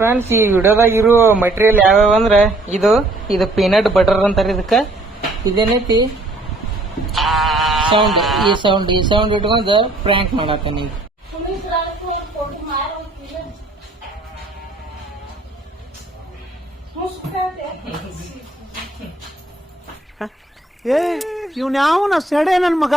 Friends ಈ ವಿಡಿಯೋದಾಗ ಇರೋ material ಯಾವ್ಯಾವ ಅಂದ್ರೆ ಇದು ಇದು ಪೀನಟ್ ಬಟರ್ ಅಂತಾರೆ ಇದಕ್ಕೆ. ಇದೇನೈತಿ? ಸೌಂಡ್ ಈ ಸೌಂಡ್ ಈ ಸೌಂಡ್ ಇಟ್ಕೊಂಡು ಪ್ರ್ಯಾಂಕ್ ಮಾಡತ್ತೀನಿ ಈಗ ಏ, ಇವ್ನ ಯಾವನ ಸೆಡೆ ನನ್ ಮಗ?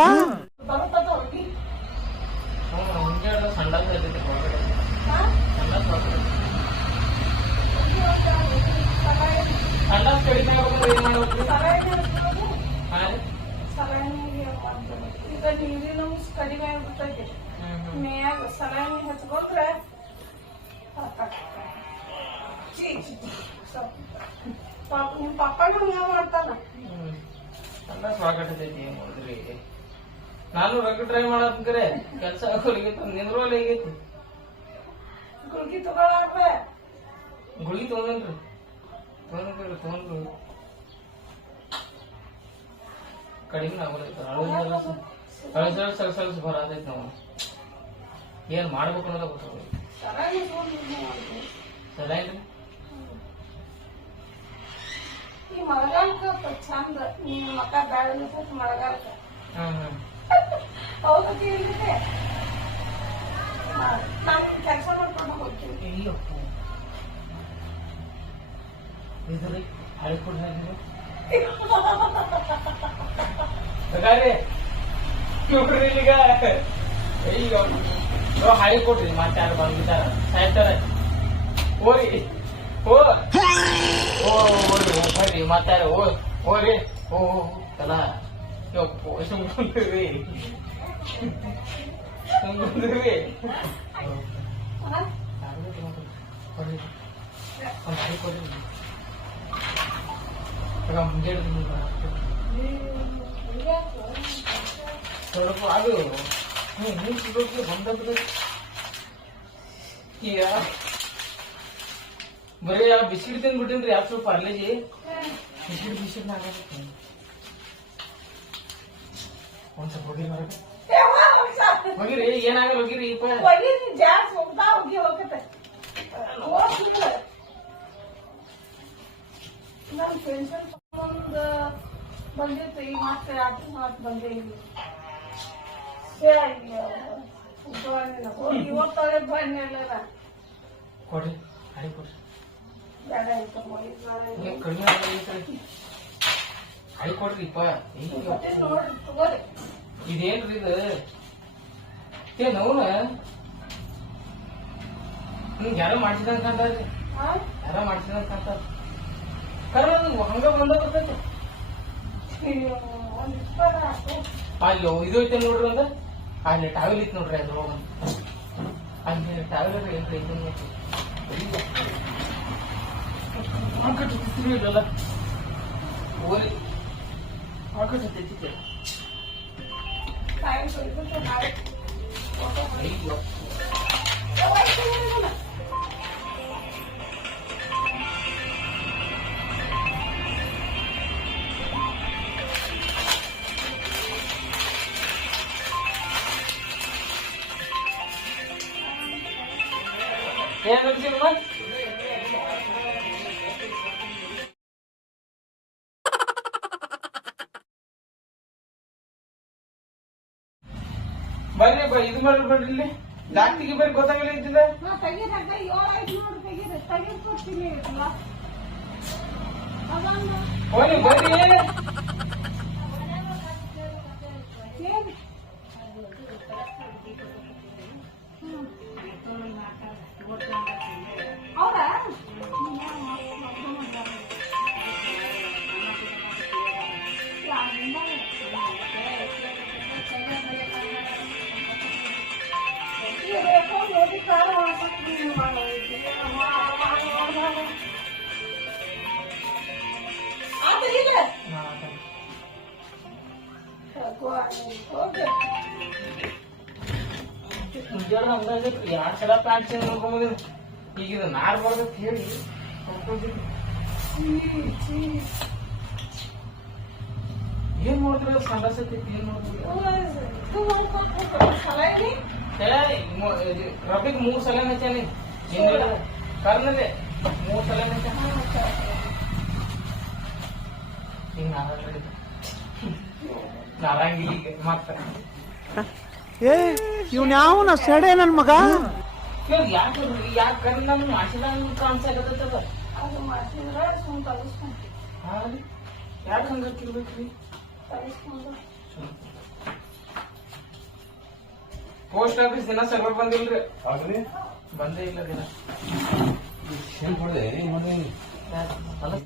ಕಡಿಮೆ ಆಗ್ಬಿಟ್ಟೈತಿ ಮೇಯಾಗ ಸಲಾನಿ ಹಚ್ಕೊಂಡ್ರೆ ಚೀ ಚೀ ಸ್ವಲ್ಪ ಪಾಪ ನಿಮ್ ಪಪ್ಪನ ಹಂಗ ಮಾಡ್ತಾನ ನಾನು ರೊಕ್ಕ ಟ್ರೈ ಮಾಡತ್ಕರೆ ಕೆಲಸ ಹಾಕೋಲಿಗೈತಿ ನಿಂದ್ರೋಲ್ ಆಗೈತಿ ಗುಳ್ಗಿ ತಗೊಳಾಕ ಗುಳಿಗೆ ತೊಗೊಂಡ್ರಿ ತೊಗೊಂಡ್ರಿ ತೊಗೊಂಡ್ರಿ ಕಡಿಮೆ ಆಗೋದೈತೆ ಅಳುದೆಲ್ಲ ಅಳುದೆಲ್ಲ ಸ್ವಲ್ಪ ಸ್ವಲ್ಪ ಬರತೈತಿ ನಾವು ಏನ್ ಮಾಡ್ಬೇಕು ಅನ್ನೋದ ಗೊತ್ತಾಗೋದು ಸಲಾನಿ ತಗೊಂಡು ಸದಾ ಏನ್ರಿ ಈ ಮಳೆಗಾಲಕ್ಕ ಚಂದ ನಿನ್ನ ಮಕ್ಕ ಬ್ಯಾಡ ಮಳೆಗಾಲಕ್ಕ ಹ್ಮ್ ಹ್ಮ್ ಹೌದಕ್ಕೆ ಇಲ್ಲಿದೆ ನಾನು ಕೆಲಸ ಮಾಡ್ಕೊಂಡು ಹೋಗ್ತೀನಿ ಇಲ್ಲಪ್ಪ ಇದ್ರಿ ಹಳಿ ಕೊಡ್ರಿ ನೋಡ್ರಿ ಈಗ ಈಗ ಹಾಳಿ ಕೊಡ್ರಿ, ಮಾತಾಡ ಬಂದಿದ್ದಾರ ಸಾಯ್ತಾರ. ಹೋರಿ, ಹೋ. ಓ ಓರಿ ಬರ್ರಿ ಮಾತಾರ ಓ ಹೋರಿ ಓ ಯಪ್ಪ ಸುಮ್ಕೊಂಡ್ರಿ. ಸುಮ್ಕೊಂಡ್ರಿ. ಹಳಿ ಕೊಡ್ರಿ ಈಗ ಮುಂಜಾನೆ ಸ್ವಲ್ಪ ಅದು ನೀವು ನೀವು ಸಿಗೋಕ್ಕೆ ಬಂದದ್ದು ಈಗ ಬರೀ ಆ ಬಿಸ್ಕಿಟ್ ತಿಂದ್ಬಿಟ್ಟಿನ್ರಿ ಯಾಕೆ ಸ್ವಲ್ಪ ಅರ್ಲೇಜಿ ಬಿಸ್ಕಿಟ್ ಬಿಸ್ಕಿಟ್ ಆಗತ್ತೆ ಒಂದ್ ಸ್ವಲ್ಪ ಹೋಗಿ ಹೊರಗೆ ಹೋಗಿರಿ ಏನಾಗಲ್ಲ ಹೋಗಿರಿ ಇಪ್ಪ ಜಾಸ್ತಿ ಹೋಗ್ತಾ ಹೋಗಿ ಬಂದಿತ್ತು ಈ ಮತ್ತೆ ಎರಡು ಮಾತು ಬಂದೆ ಇಲ್ಲಿ. ಇವತ್ತೊಳಗೆ ಬನ್ನೆಲ್ಲ ಕೊಡ್ರಿ ಕೊಡಿ ಕೊಡ್ರಿ. ಬೇಡ ಇತ್ತು ಈಗ ಕಡಿಮೆ ಅಡಿ ಹಳಿ ಕೊಡ್ರಿ ಇಪ್ಪ. ಈಗ ನೋಡ್ರಿ ತಗೋರಿ. ಇದೇನ್ರಿ ಇದು? ಏ ನೋನ ಹ್ಮ್ ಯಾರೋ ಹಾ ಯಾರೋ ಮಾಡ್ಸಿದಂಗ ಕಾಣ್ತಾರ ಕರೆ ಹಂಗ ಬಂದ ಬರ್ತೈತಿ ಅಲ್ಲೋ ಇದು ಐತೆ ನೋಡ್ರಿ ಒಂದ ಅಲ್ಲಿ ಟಾವೆಲ್ ಇತ್ತು ನೋಡ್ರಿ ಅದ್ರೊಳಗ ಅಲ್ಲಿ ಟಾವೆಲ್ ಏನ್ರಿ ಇದು ನೋಡ್ರಿ ಹಾಕಟ್ಟಿರ್ತೀವಿ ಇಲ್ಲಲ್ಲ ಓರಿ ಹಾಕಟ್ಟಿರ್ತೈತಿ ಟೈಮ್ ಕೊಡ್ಬಿಟ್ಟು ಬರ್ರಿ ಬ- ಇದು ಮಾಡ್ಬಿಡ್ರಿ ಇಲ್ಲಿ. ಲಾಸ್ಟಿಗೆ ಬರ್ರಿ ಗೊತ್ತಾಗಲ್ಲ ಇದ್ದಿಲ್ಲ ನಾ ತೆಗೀರಂತ ಏಳಾಯ್ತು ನೋಡಿ ತೆಗೀರಿ ತೆಗೀರಿ ಕೊಡ್ತೀನಿ ಇಲ್ಲ ಅದೊಂದು ಮುಂಜಾನೆ ಅಂದಾಜು ಎರಡ್ ಸಲ ಪ್ಯಾಂಟ್ ಈಗ ಇದು ನಾರ್ ಹೇಳಿ. ಏನ್ ಮಾಡ್ತೀರ ಸಂಡ ಸತ್ತೈತಿ ಏನ್ ಸಲಹೆ ರಬಿಗ್ ಮೂರ್ ಸಲ ಹಚ್ಚಾನಿ ಕರ್ನದೆ ಮೂರ್ ಸಲ ಹಿಂಗ್ ನಾರಂಗಿ ಮತ್ತೆ ಏ ಇವ್ನ ಯಾವನ ಸೆಡೆ ನನ್ ಮಗ? ಪೋಸ್ಟ್ ಆಫೀಸ್ ದಿನ ಸರ್ವರ್ ಬಂದಿಲ್ರಿ. ಹೌದ್ರಿ? ಬಂದೇ ಇಲ್ಲ ದಿನ.